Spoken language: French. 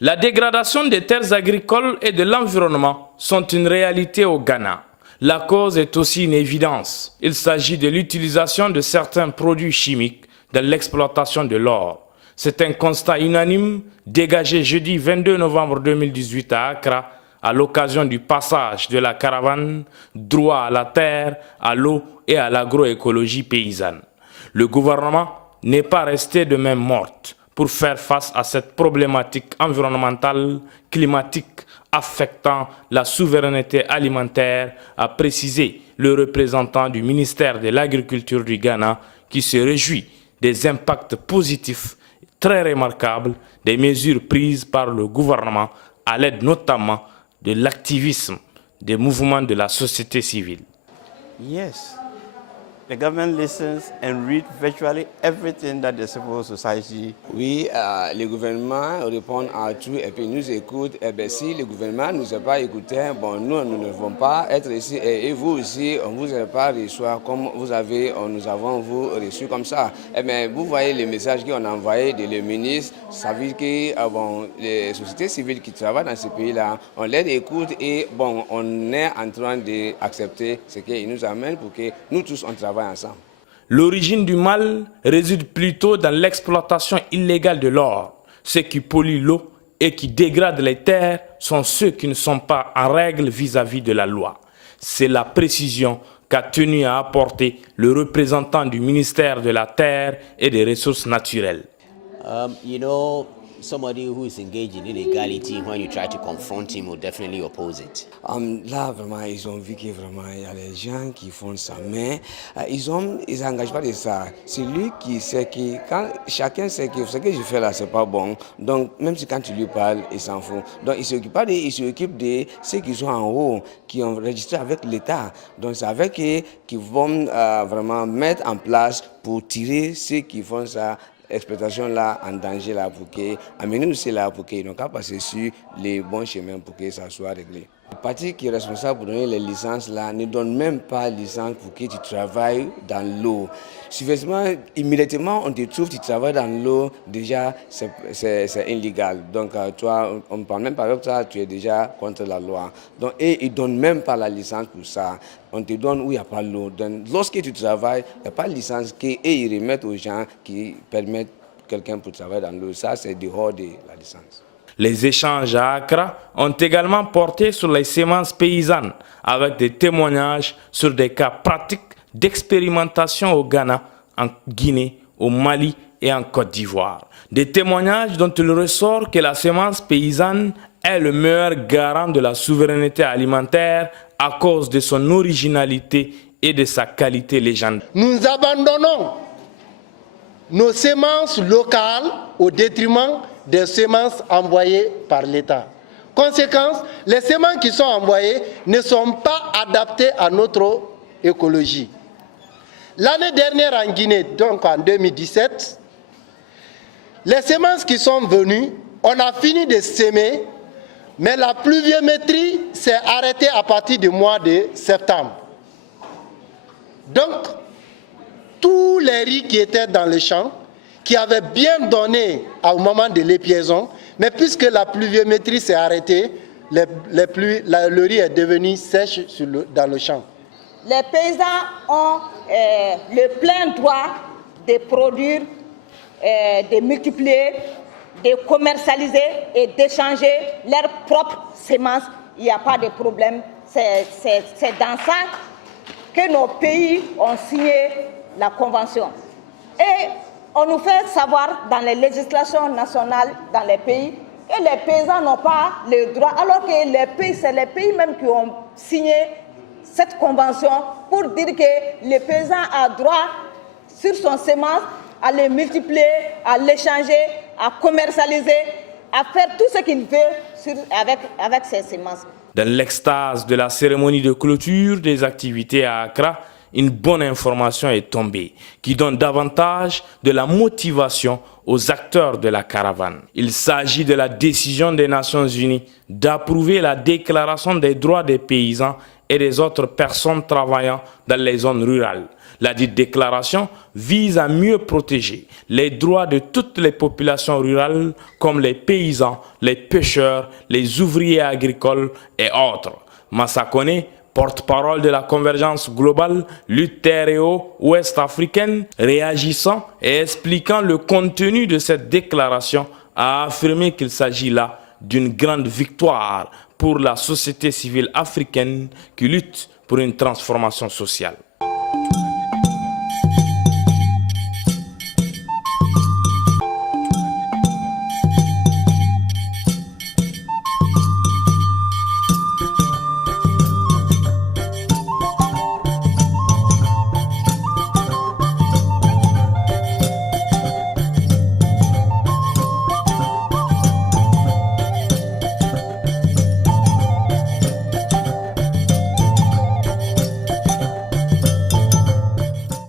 La dégradation des terres agricoles et de l'environnement sont une réalité au Ghana. La cause est aussi une évidence. Il s'agit de l'utilisation de certains produits chimiques dans l'exploitation de l'or. C'est un constat unanime dégagé jeudi 22 novembre 2018 à Accra à l'occasion du passage de la caravane droit à la terre, à l'eau et à l'agroécologie paysanne. Le gouvernement n'est pas resté de main morte pour faire face à cette problématique environnementale, climatique, affectant la souveraineté alimentaire, a précisé le représentant du ministère de l'Agriculture du Ghana qui se réjouit des impacts positifs très remarquables des mesures prises par le gouvernement à l'aide notamment de l'activisme des mouvements de la société civile. Yes. The government listens and reads virtually everything that the civil society. Oui, le gouvernement répond à tout et puis nous écoute. Et bien, si le gouvernement ne nous a pas écoutés, bon, nous ne devons pas être ici. Et vous aussi, on ne vous a pas reçu comme vous avez, nous avons vous reçu comme ça. Et bien, vous voyez les messages qu'on a envoyés de le ministre. Ça veut dire que bon, les sociétés civiles qui travaillent dans ce pays-là, on les écoute et bon, on est en train d'accepter ce qu'ils nous amènent pour que nous tous on travaille ensemble. L'origine du mal réside plutôt dans l'exploitation illégale de l'or. Ceux qui polluent l'eau et qui dégradent les terres sont ceux qui ne sont pas en règle vis-à-vis de la loi. C'est la précision qu'a tenu à apporter le représentant du ministère de la Terre et des Ressources naturelles. Somebody who is engaged in illegality, when you try to confront him, will definitely oppose it. Là, vraiment, ils ont vu que vraiment, il y a les gens qui font ça, mais ils n'engagent pas de ça. C'est lui qui sait que, quand chacun sait que ce que je fais là, c'est pas bon. Donc, même si quand tu lui parles, il s'en fout. Donc, il ne s'occupe pas il s'occupe de ceux qui sont en haut, qui ont registré avec l'État. Donc, c'est avec eux qu'ils vont vraiment mettre en place pour tirer ceux qui font ça. Exploitation là en danger là pour que amener aussi là pour qu'ils n'ont qu'à passer sur les bons chemins pour que ça soit réglé. Le parti qui est responsable pour donner les licences là ne donne même pas licence pour que tu travailles dans l'eau. Suffisamment, immédiatement on te trouve, tu travailles dans l'eau, déjà c'est illégal. Donc toi, on ne parle même pas avec toi, tu es déjà contre la loi. Donc, et ils ne donnent même pas la licence pour ça. On te donne où il n'y a pas l'eau. Donc lorsque tu travailles, il n'y a pas de licence et ils remettent aux gens qui permettent quelqu'un pour travailler dans l'eau. Ça, c'est dehors de la licence. Les échanges à Accra ont également porté sur les semences paysannes, avec des témoignages sur des cas pratiques d'expérimentation au Ghana, en Guinée, au Mali et en Côte d'Ivoire. Des témoignages dont il ressort que la semence paysanne est le meilleur garant de la souveraineté alimentaire à cause de son originalité et de sa qualité légendaire. Nous abandonnons nos semences locales au détriment des semences envoyées par l'État. Conséquence, les semences qui sont envoyées ne sont pas adaptées à notre écologie. L'année dernière en Guinée, donc en 2017, les semences qui sont venues, on a fini de semer, mais la pluviométrie s'est arrêtée à partir du mois de septembre. Donc, tous les riz qui étaient dans le champ, qui avaient bien donné au moment de l'épiaison, mais puisque la pluviométrie s'est arrêtée, le riz est devenu sèche dans le champ. Les paysans ont le plein droit de produire, de multiplier, de commercialiser et d'échanger leurs propres semences. Il n'y a pas de problème. C'est dans ça que nos pays ont signé la convention. Et on nous fait savoir dans les législations nationales, dans les pays, que les paysans n'ont pas le droit, alors que c'est les pays même qui ont signé cette convention pour dire que le paysan a droit sur son semence à les multiplier, à l'échanger, à commercialiser, à faire tout ce qu'il veut avec ses semences. Dans l'extase de la cérémonie de clôture des activités à Accra, une bonne information est tombée qui donne davantage de la motivation aux acteurs de la caravane. Il s'agit de la décision des Nations Unies d'approuver la déclaration des droits des paysans et des autres personnes travaillant dans les zones rurales. La dite déclaration vise à mieux protéger les droits de toutes les populations rurales comme les paysans, les pêcheurs, les ouvriers agricoles et autres. Massa Kone, porte-parole de la convergence globale lutte-terre-ouest africaine, réagissant et expliquant le contenu de cette déclaration, a affirmé qu'il s'agit là d'une grande victoire pour la société civile africaine qui lutte pour une transformation sociale.